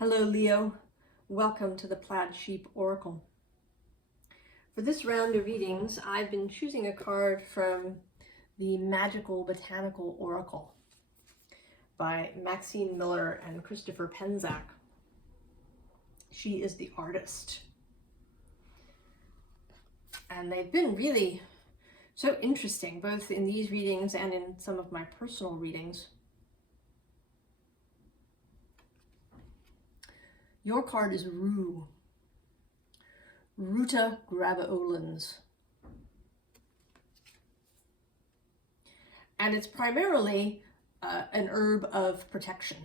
Hello Leo, welcome to the Plaid Sheep Oracle. For this round of readings, I've been choosing a card from the Magickal Botanical Oracle by Maxine Miller and Christopher Penczak. She is the artist. And they've been really so interesting, both in these readings and in some of my personal readings. Your card is Rue, Ruta graveolens. And it's primarily an herb of protection.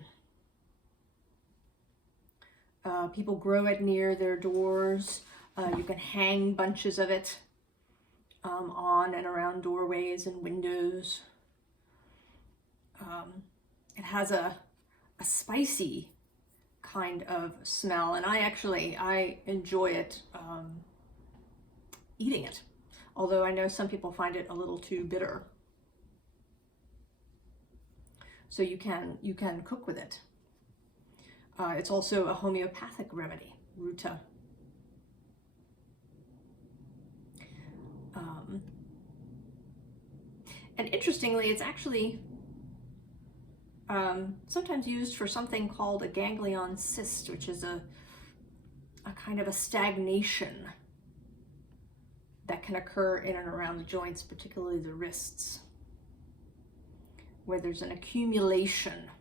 People grow it near their doors. You can hang bunches of it on and around doorways and windows. It has a spicy kind of smell, and I enjoy it eating it, although I know some people find it a little too bitter. So you can cook with it. It's also a homeopathic remedy, Ruta. And interestingly, it's actually sometimes used for something called a ganglion cyst, which is a kind of a stagnation that can occur in and around the joints, particularly the wrists, where there's an accumulation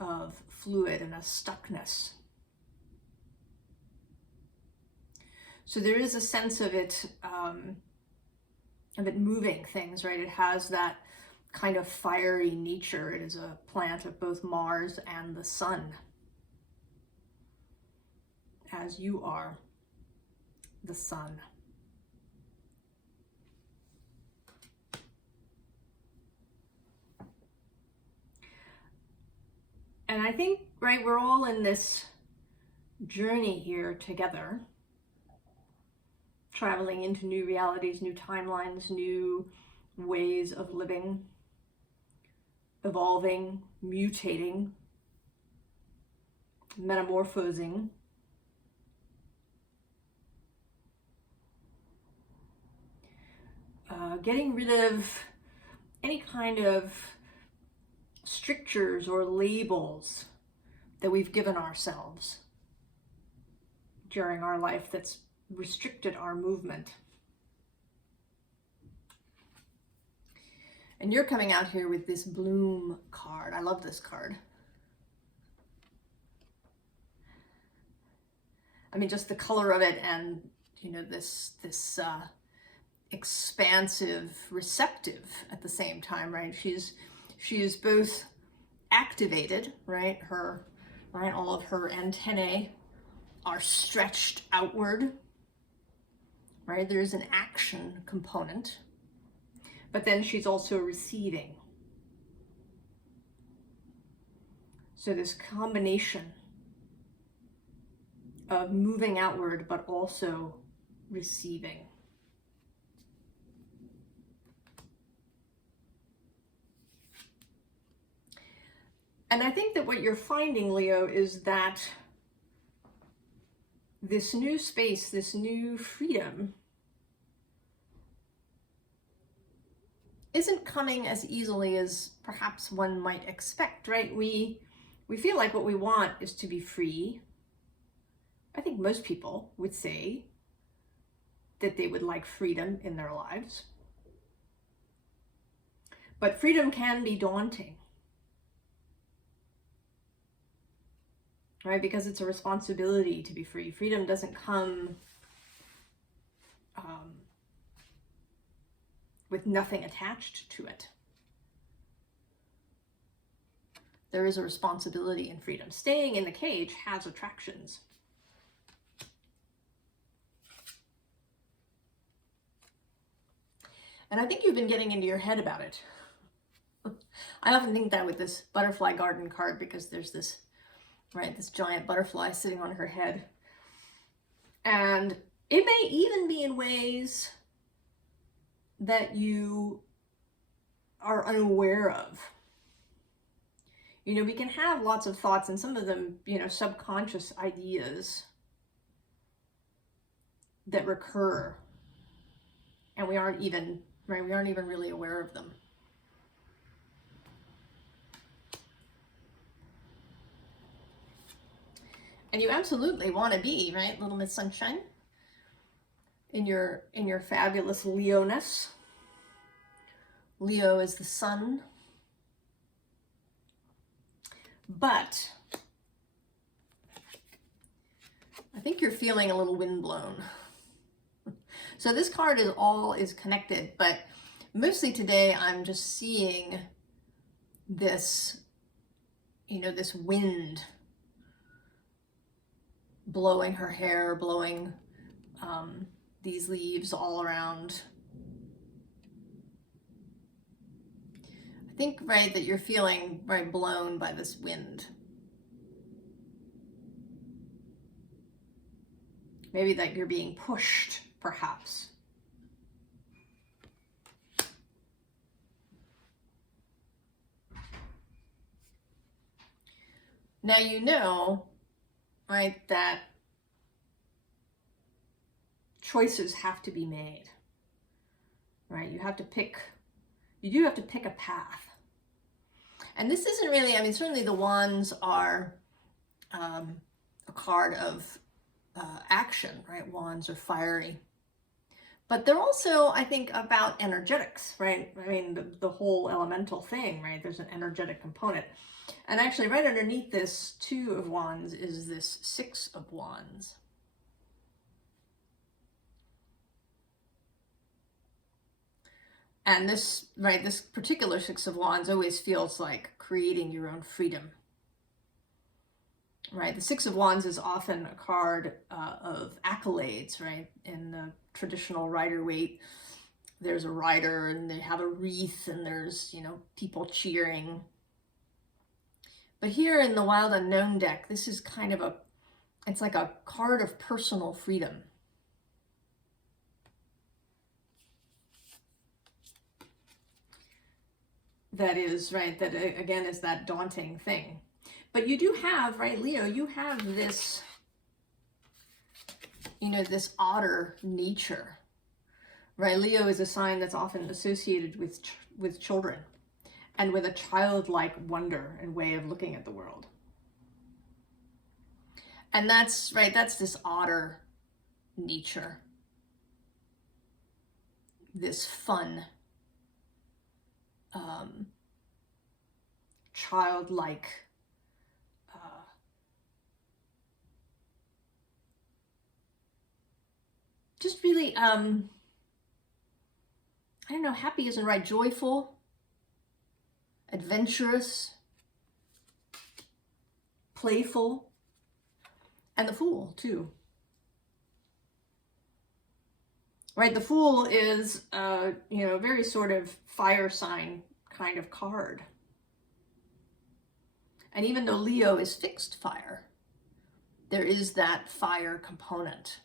of fluid and a stuckness. So there is a sense of it moving things, right? It has that kind of fiery nature. It is a plant of both Mars and the sun, as you are the sun. And I think, right, we're all in this journey here together, traveling into new realities, new timelines, new ways of living, evolving, mutating, metamorphosing. Getting rid of any kind of strictures or labels that we've given ourselves during our life that's restricted our movement. And you're coming out here with this bloom card. I love this card. I mean, just the color of it, and you know, this expansive, receptive at the same time, right? She is both activated, right? All of her antennae are stretched outward, right? There's an action component, but then she's also receiving. So this combination of moving outward, but also receiving. And I think that what you're finding, Leo, is that this new space, this new freedom, isn't coming as easily as perhaps one might expect, right? We feel like what we want is to be free. I think most people would say that they would like freedom in their lives. But freedom can be daunting, right? Because it's a responsibility to be free. Freedom doesn't come with nothing attached to it. There is a responsibility in freedom. Staying in the cage has attractions. And I think you've been getting into your head about it. I often think that with this butterfly garden card, because there's this, right, this giant butterfly sitting on her head. And it may even be in ways that you are unaware of. You know, we can have lots of thoughts, and some of them, you know, subconscious ideas that recur, and we aren't even, right, we aren't even really aware of them. And you absolutely want to be, right, Little Miss Sunshine, in your fabulous Leo-ness. Leo is the sun. But I think you're feeling a little windblown. So this card is connected, but mostly today I'm just seeing this, you know, this wind blowing her hair, blowing these leaves all around. I think, right, that you're feeling, right, blown by this wind. Maybe that you're being pushed, perhaps. Now you know, right, that choices have to be made, right? You have to pick, you do have to pick a path. And this isn't really, I mean, certainly the wands are a card of action, right? Wands are fiery. But they're also, I think, about energetics, right? I mean, the whole elemental thing, right? There's an energetic component. And actually, right underneath this Two of Wands is this Six of Wands. And this, right, this particular Six of Wands always feels like creating your own freedom. Right, the Six of Wands is often a card of accolades, right? In the traditional Rider-Waite, there's a rider and they have a wreath and there's, you know, people cheering. But here in the Wild Unknown deck, this is kind of a, it's like a card of personal freedom. That is, right, that again is that daunting thing. But you do have, right, Leo, you have this, you know, this otter nature, right? Leo is a sign that's often associated with children and with a childlike wonder and way of looking at the world. And that's, right, that's this otter nature, this fun, childlike, just really, I don't know, happy isn't right, joyful, adventurous, playful, and the Fool too. Right, the Fool is, you know, very sort of fire sign kind of card. And even though Leo is fixed fire, there is that fire component.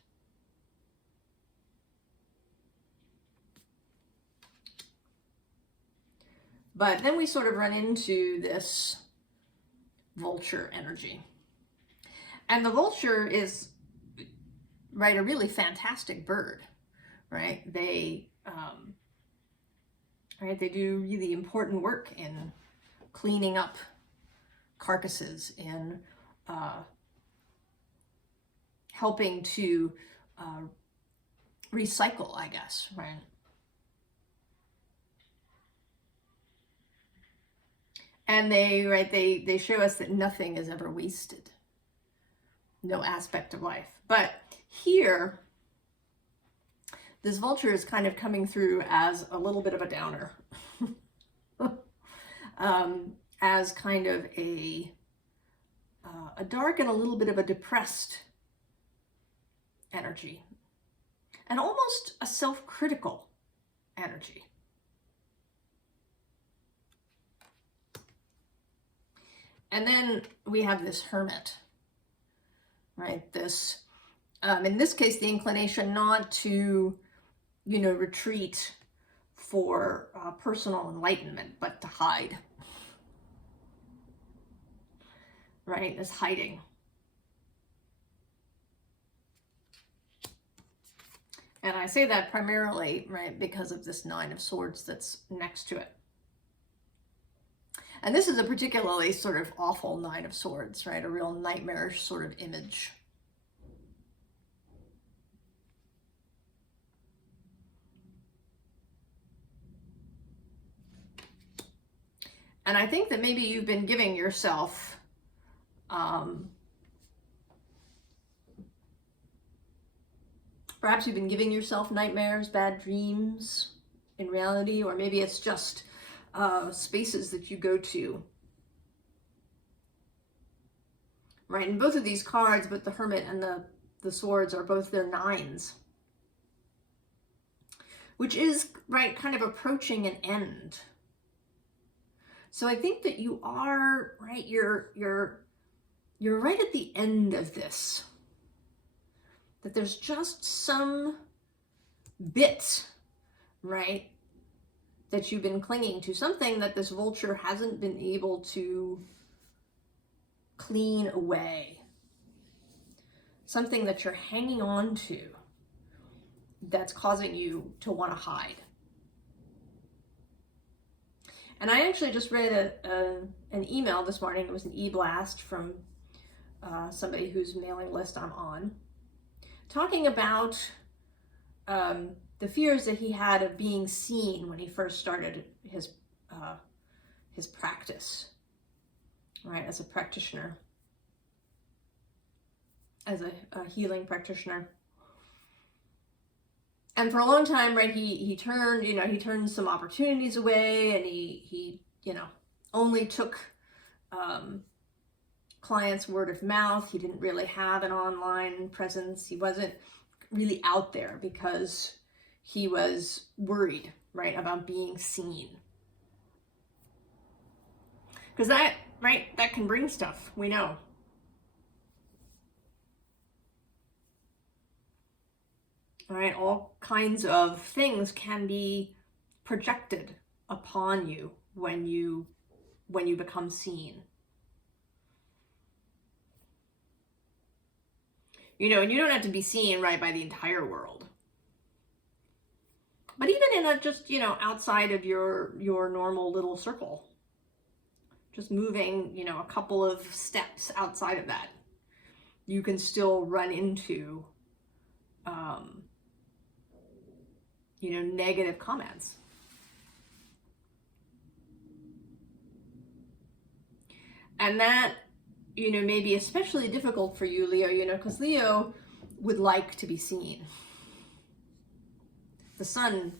But then we sort of run into this vulture energy. And the vulture is, right, a really fantastic bird, right? They, right, they do really important work in cleaning up carcasses, in helping to recycle, I guess, right? And they, right, they show us that nothing is ever wasted. No aspect of life. But here, this vulture is kind of coming through as a little bit of a downer. As kind of a dark and a little bit of a depressed energy. And almost a self-critical energy. And then we have this Hermit, right? This, in this case, the inclination not to, you know, retreat for personal enlightenment, but to hide. right, is hiding. And I say that primarily, right, because of this Nine of Swords that's next to it. And this is a particularly sort of awful Nine of Swords, right? A real nightmarish sort of image. And I think that maybe you've been giving yourself perhaps you've been giving yourself nightmares, bad dreams in reality, or maybe it's just spaces that you go to. Right, and both of these cards, but the Hermit and the Swords are both their nines. Which is, right, kind of approaching an end. So I think that you are, right, you're right at the end of this. That there's just some bit, right, that you've been clinging to, something that this vulture hasn't been able to clean away. Something that you're hanging on to that's causing you to want to hide. And I actually just read an email this morning. It was an e-blast from somebody whose mailing list I'm on, talking about the fears that he had of being seen when he first started his practice, right, as a practitioner, as a healing practitioner. And for a long time, right, he turned some opportunities away, and he only took clients word of mouth. He didn't really have an online presence. He wasn't really out there because he was worried, right, about being seen. Because that can bring stuff, we know. Right, all kinds of things can be projected upon you when you become seen. And you don't have to be seen, right, by the entire world. But even in a just, outside of your normal little circle, just moving, a couple of steps outside of that, you can still run into negative comments. And that, may be especially difficult for you, Leo, because Leo would like to be seen. The sun,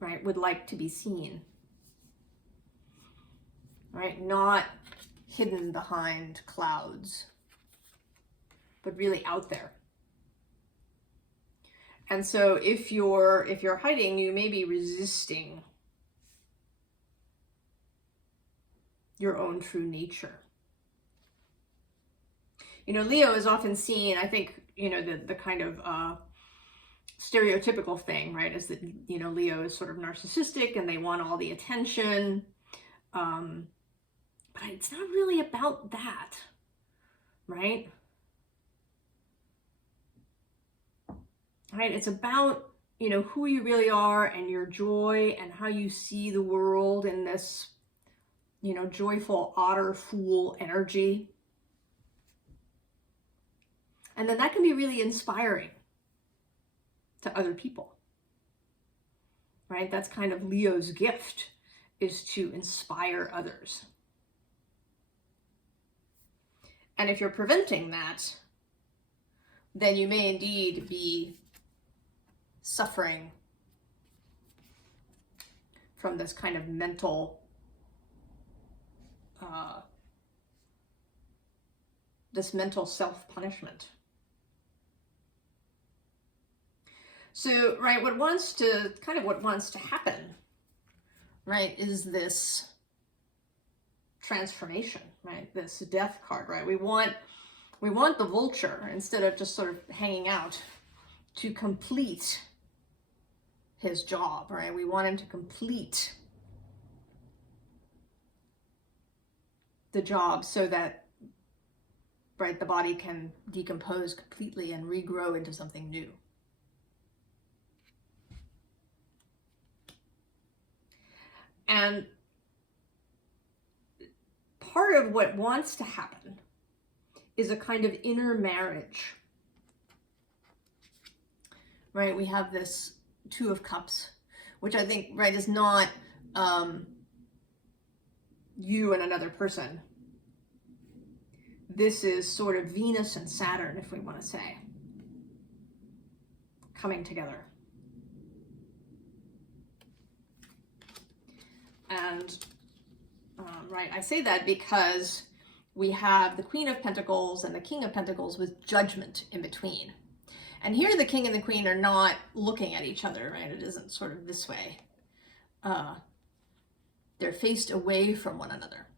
right, would like to be seen. Right? Not hidden behind clouds, but really out there. And so if you're hiding, you may be resisting your own true nature. Leo is often seen, I think, the kind of stereotypical thing, right, is that, Leo is sort of narcissistic and they want all the attention. But it's not really about that, right? Right? It's about, who you really are and your joy and how you see the world in this, joyful otter fool energy. And then that can be really inspiring to other people, right? That's kind of Leo's gift, is to inspire others. And if you're preventing that, then you may indeed be suffering from this kind of mental self-punishment. So, right, what wants to happen, right, is this transformation, right? This death card, right? We want the vulture, instead of just sort of hanging out, to complete his job, right? We want him to complete the job so that right, the body can decompose completely and regrow into something new. And part of what wants to happen is a kind of inner marriage, right? We have this Two of Cups, which I think, right, is not you and another person. This is sort of Venus and Saturn, if we want to say, coming together. And, right, I say that because we have the Queen of Pentacles and the King of Pentacles with Judgment in between. And here the King and the Queen are not looking at each other, right? It isn't sort of this way. They're faced away from one another.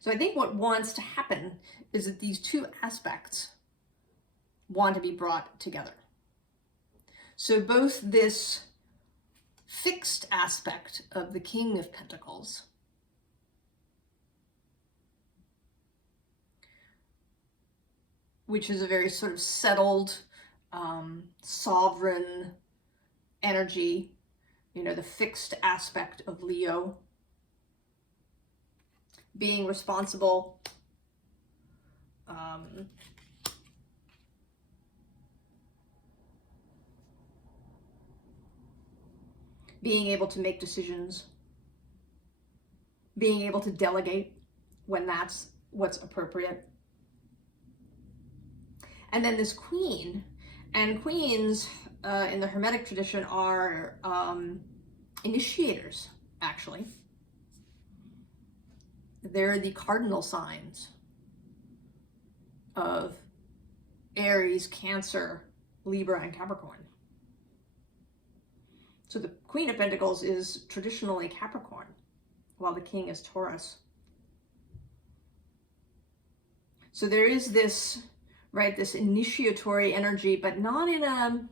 So I think what wants to happen is that these two aspects want to be brought together. So both this fixed aspect of the King of Pentacles, which is a very sort of settled, sovereign energy, you know, the fixed aspect of Leo, being responsible, being able to make decisions, being able to delegate when that's what's appropriate. And then this Queen, and queens in the Hermetic tradition are initiators, actually. They're the cardinal signs of Aries, Cancer, Libra, and Capricorn. So the Queen of Pentacles is traditionally Capricorn, while the King is Taurus. So there is this, right, this initiatory energy, but not in a,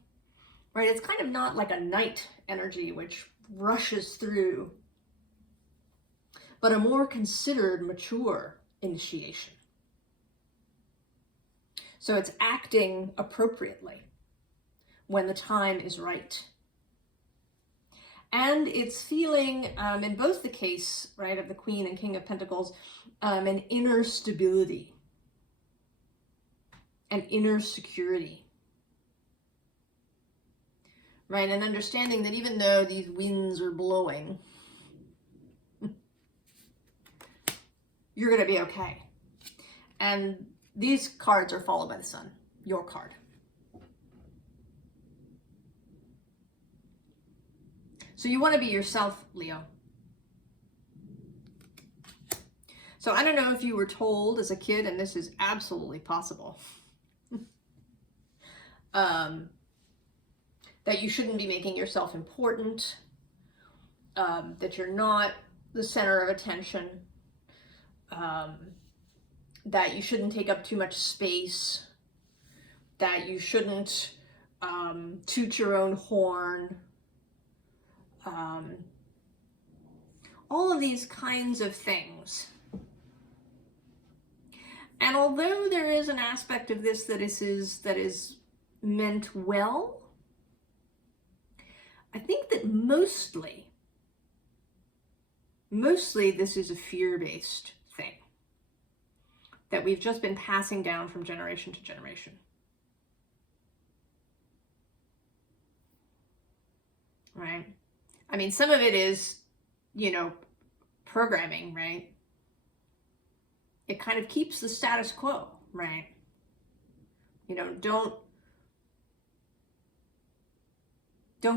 right, it's kind of not like a knight energy, which rushes through, but a more considered, mature initiation. So it's acting appropriately when the time is right. And it's feeling, in both the case, right, of the Queen and King of Pentacles, an inner stability, an inner security, right? And understanding that even though these winds are blowing, you're going to be okay. And these cards are followed by the Sun, your card. So you want to be yourself, Leo. So I don't know if you were told as a kid, and this is absolutely possible, that you shouldn't be making yourself important, that you're not the center of attention, that you shouldn't take up too much space, that you shouldn't toot your own horn, all of these kinds of things. And although there is an aspect of this that is meant well, I think that mostly this is a fear-based thing that we've just been passing down from generation to generation. Right? I mean, some of it is, you know, programming, right? It kind of keeps the status quo, right? You know, don't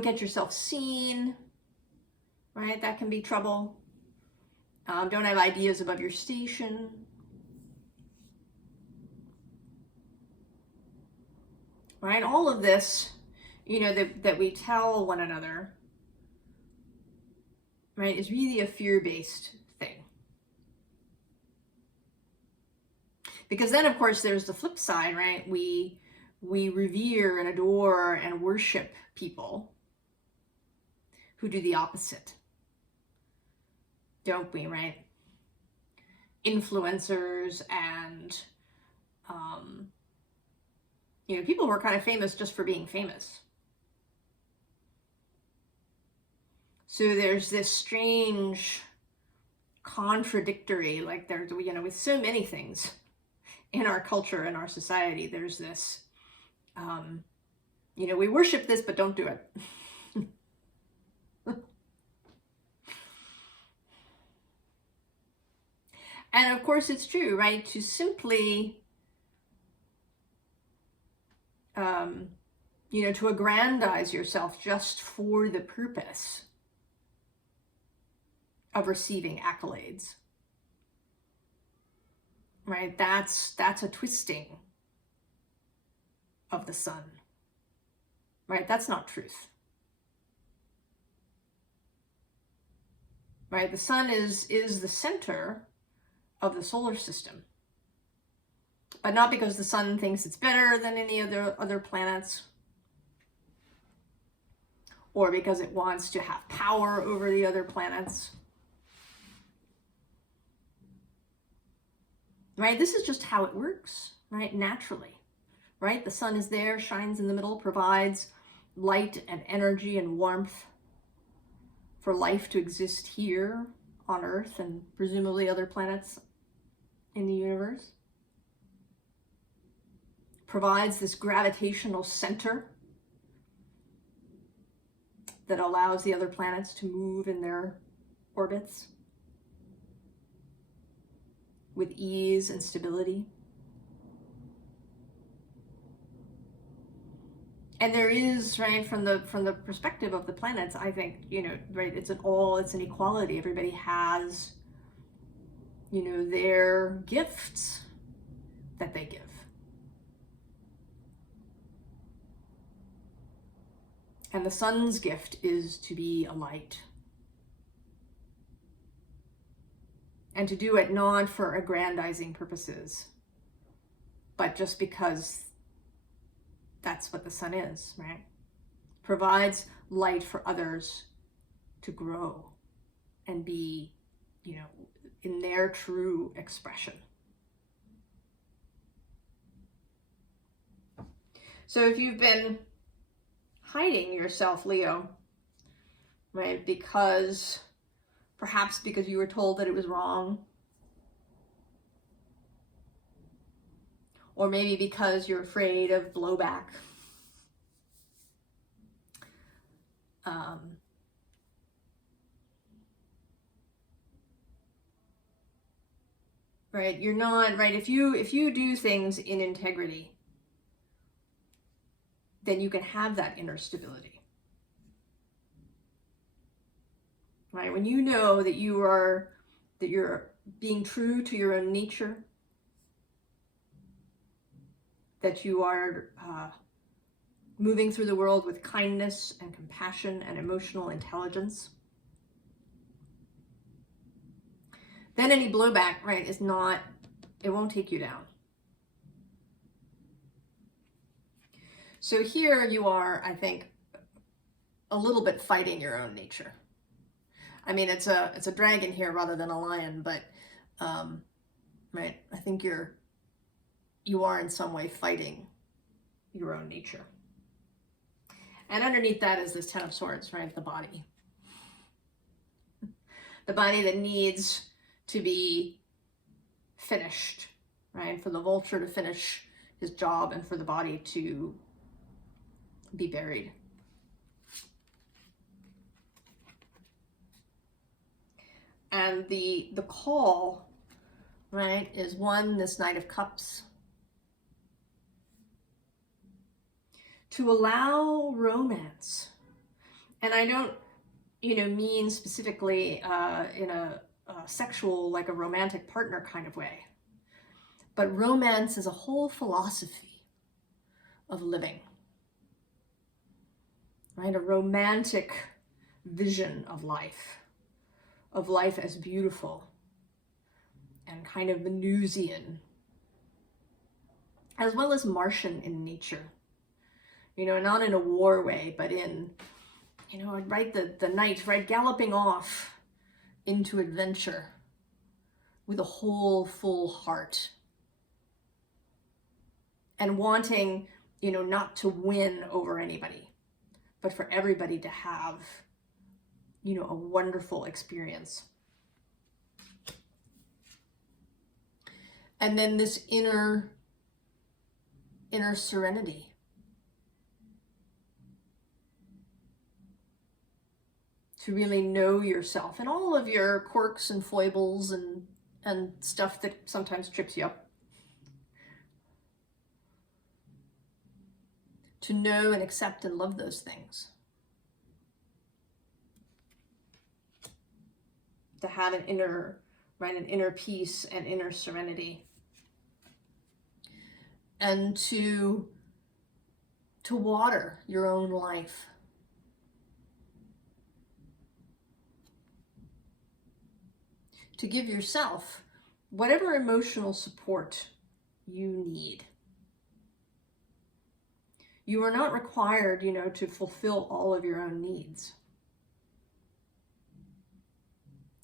get yourself seen, right? That can be trouble. Don't have ideas above your station. Right? All of this, you know, that we tell one another, right, is really a fear-based thing. Because then, of course, there's the flip side, right? We revere and adore and worship people who do the opposite. Don't we, right? Influencers and You know, people were kind of famous just for being famous. So there's this strange contradictory, like there's, you know, with so many things in our culture and our society, there's this, you know, we worship this, but don't do it. And of course it's true, right? To simply, you know, to aggrandize yourself just for the purpose of receiving accolades, right? That's a twisting of the sun, right? That's not truth, right? The sun is the center of the solar system, but not because the sun thinks it's better than any other planets, or because it wants to have power over the other planets. Right? This is just how it works, right? Naturally, right? The sun is there, shines in the middle, provides light and energy and warmth for life to exist here on Earth and presumably other planets in the universe. Provides this gravitational center that allows the other planets to move in their orbits with ease and stability. And there is, right, from the perspective of the planets, I think, you know, right, it's an equality. Everybody has, you know, their gifts that they give. And the sun's gift is to be a light. And to do it not for aggrandizing purposes, but just because that's what the sun is, right? Provides light for others to grow and be, you know, in their true expression. So if you've been hiding yourself, Leo, right, perhaps because you were told that it was wrong, or maybe because you're afraid of blowback. Right, you're not, right, if you do things in integrity, then you can have that inner stability. Right, when you know that you're being true to your own nature, that you are moving through the world with kindness and compassion and emotional intelligence, then any blowback, right, it won't take you down. So here you are, I think, a little bit fighting your own nature. I mean, it's a dragon here rather than a lion, but right, I think you are in some way fighting your own nature. And underneath that is this Ten of Swords, right? The body. The body that needs to be finished, right? For the vulture to finish his job and for the body to be buried. And the call, right, is this Knight of Cups. To allow romance. And I don't, you know, mean specifically in a sexual, like a romantic partner kind of way. But romance is a whole philosophy of living. Right? A romantic vision of life as beautiful and kind of Venusian, as well as Martian in nature. You know, not in a war way, but in, you know, right, the knight, right, galloping off into adventure with a whole full heart and wanting you know, not to win over anybody, but for everybody to have, you know, a wonderful experience. And then this inner serenity. To really know yourself and all of your quirks and foibles and stuff that sometimes trips you up. To know and accept and love those things. To have an inner, right, an inner peace and inner serenity. And to water your own life. To give yourself whatever emotional support you need. You are not required, you know, to fulfill all of your own needs.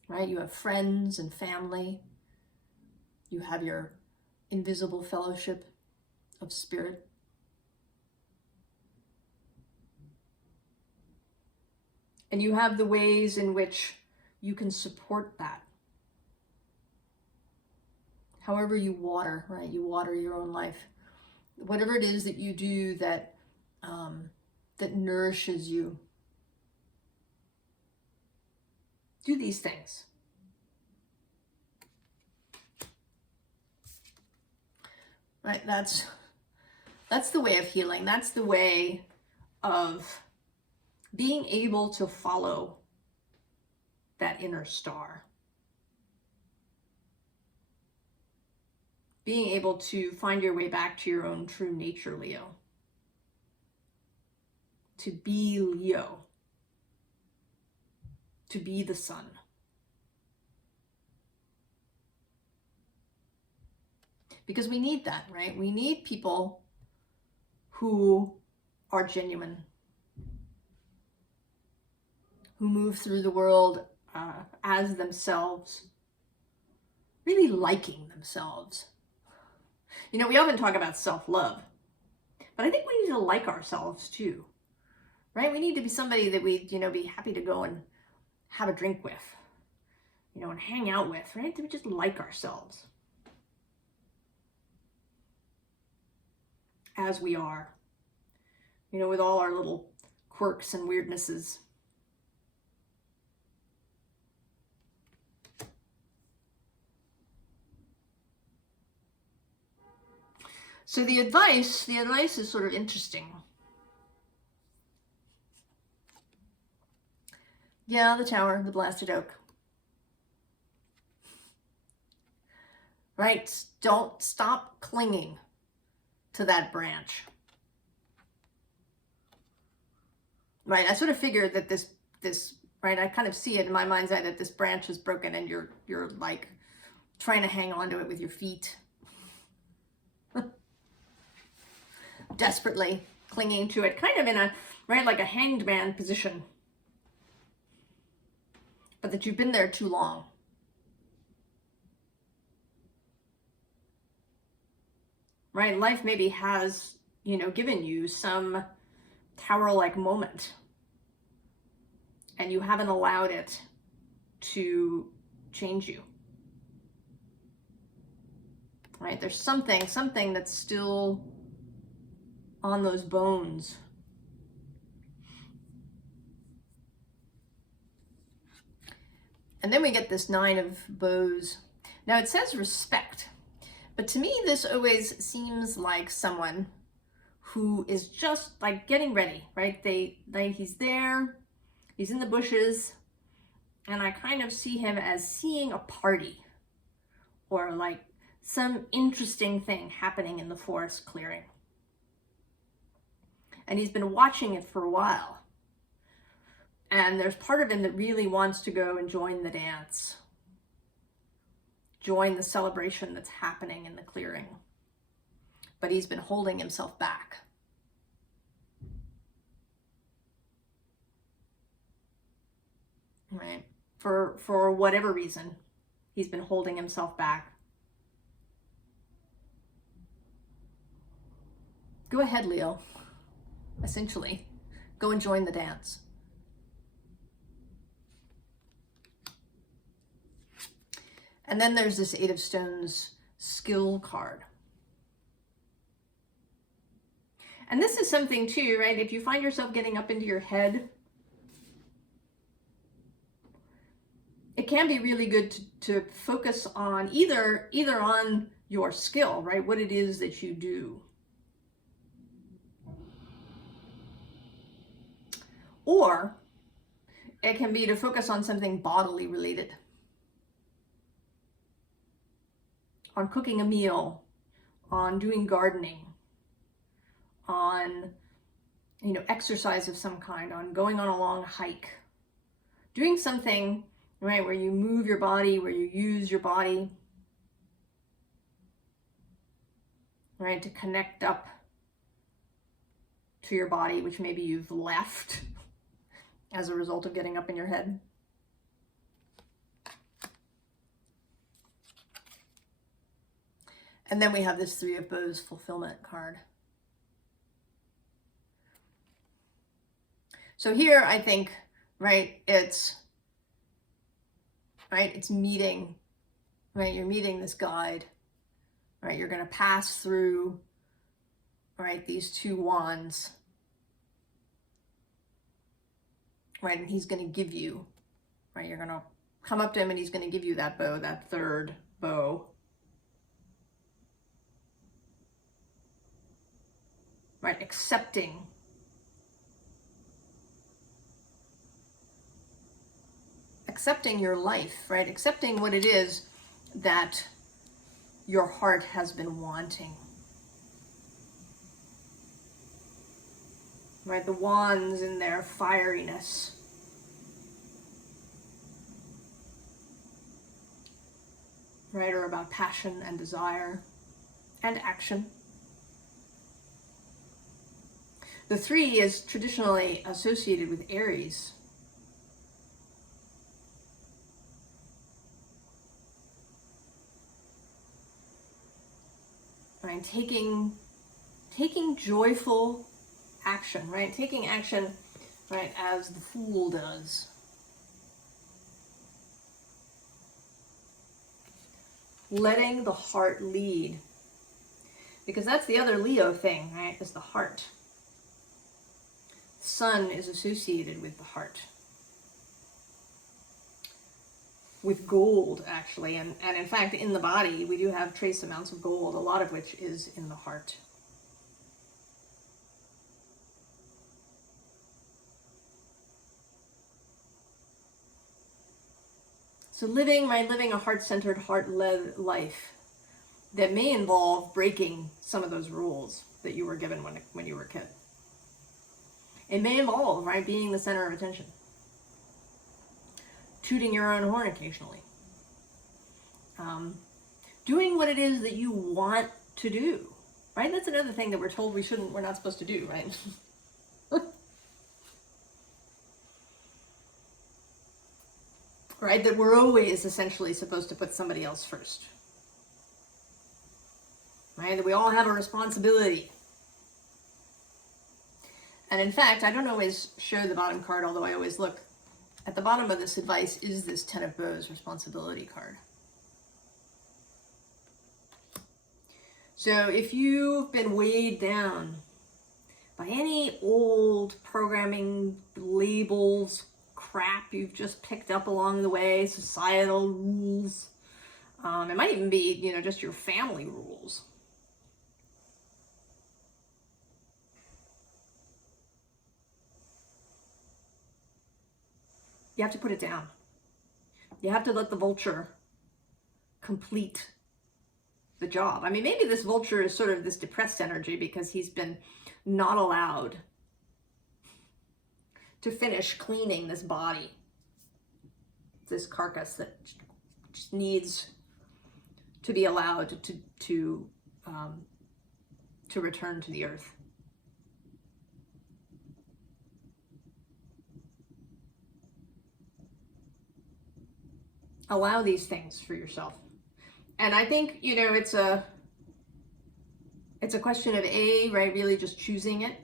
Right? You have friends and family. You have your invisible fellowship of spirit. And you have the ways in which you can support that. However you water, right? You water your own life. Whatever it is that you do that that nourishes you. Do these things. Right? That's the way of healing. That's the way of being able to follow that inner star. Being able to find your way back to your own true nature, Leo. To be Leo. To be the sun. Because we need that, right? We need people who are genuine. Who move through the world as themselves. Really liking themselves. You know, we often talk about self-love, but I think we need to like ourselves too, right? We need to be somebody that we, you know, be happy to go and have a drink with, you know, and hang out with, right? That we just like ourselves as we are, you know, with all our little quirks and weirdnesses. So the advice is sort of interesting. Yeah, the tower, the blasted oak. Right? Don't stop clinging to that branch. Right? I sort of figured that this, right? I kind of see it in my mind's eye that this branch is broken and you're like trying to hang on to it with your feet. Desperately clinging to it, kind of in a, right, like a hanged man position. But that you've been there too long. Right? Life maybe has, you know, given you some tower-like moment. And you haven't allowed it to change you. Right? There's something that's still on those bones. And then we get this 9 of bows. Now it says respect, but to me this always seems like someone who is just like getting ready, right? He's there, he's in the bushes, and I kind of see him as seeing a party or like some interesting thing happening in the forest clearing. And he's been watching it for a while. And there's part of him that really wants to go and join the dance. Join the celebration that's happening in the clearing. But he's been holding himself back. Right? For whatever reason, he's been holding himself back. Go ahead, Leo. Essentially, go and join the dance. And then there's this Eight of Stones skill card. And this is something too, right? If you find yourself getting up into your head, it can be really good to focus on either on your skill, right? What it is that you do. Or it can be to focus on something bodily related. On cooking a meal, on doing gardening, on, you know, exercise of some kind, on going on a long hike, doing something, right, where you move your body, where you use your body, right, to connect up to your body, which maybe you've left as a result of getting up in your head. And then we have this Three of Bows fulfillment card. So here, I think, right, it's meeting, right? You're meeting this guide, right? You're going to pass through, right, these two wands, right? And he's going to give you, right? You're going to come up to him and he's going to give you that bow, that third bow. Right? Accepting your life, right? Accepting what it is that your heart has been wanting. Right? The wands in their fieriness. Right? Are about passion and desire and action. The three is traditionally associated with Aries. Right? Taking joyful action, right? Taking action, right, as the Fool does. Letting the heart lead. Because that's the other Leo thing, right? Is the heart. Sun is associated with the heart. With gold, actually. And in fact, in the body, we do have trace amounts of gold, a lot of which is in the heart. So living a heart-centered, heart-led life that may involve breaking some of those rules that you were given when you were a kid. It may involve, right, being the center of attention. Tooting your own horn occasionally. Doing what it is that you want to do, right? That's another thing that we're told we're not supposed to do, right? Right? That we're always essentially supposed to put somebody else first. Right? That we all have a responsibility. And in fact, I don't always show the bottom card, although I always look. At the bottom of this advice is this Ten of Bows responsibility card. So if you've been weighed down by any old programming labels, crap you've just picked up along the way, societal rules, it might even be, you know, just your family rules. You have to put it down. You have to let the vulture complete the job. I mean, maybe this vulture is sort of this depressed energy because he's been not allowed to finish cleaning this body, this carcass that just needs to be allowed to return to the earth. Allow these things for yourself. And I think, you know, it's a It's a question of A, right, really just choosing it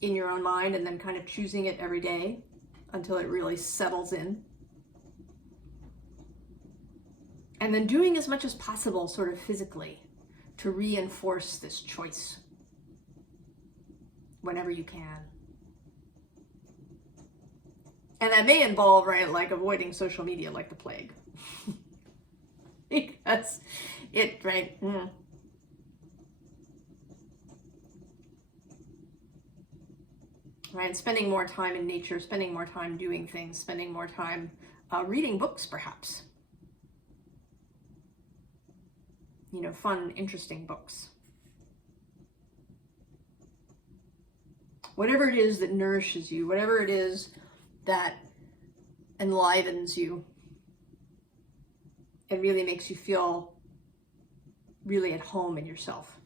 in your own mind and then kind of choosing it every day until it really settles in. And then doing as much as possible sort of physically to reinforce this choice whenever you can. And that may involve, right, like avoiding social media like the plague. Because it, right, right, spending more time in nature, spending more time doing things, spending more time reading books, perhaps. You know, fun, interesting books. Whatever it is that nourishes you, whatever it is that enlivens you, it really makes you feel really at home in yourself.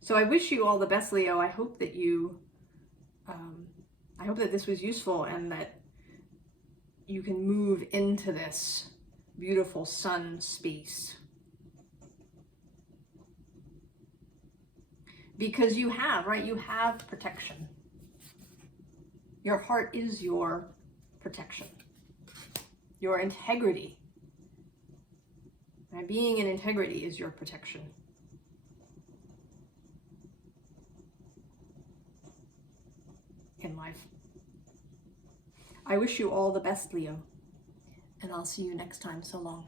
So I wish you all the best, Leo. I hope that I hope that this was useful and that you can move into this beautiful sun space. Because you have, right? You have protection. Your heart is your protection. Your integrity. Right? Being in integrity is your protection. In life. I wish you all the best, Leo. And I'll see you next time. So long.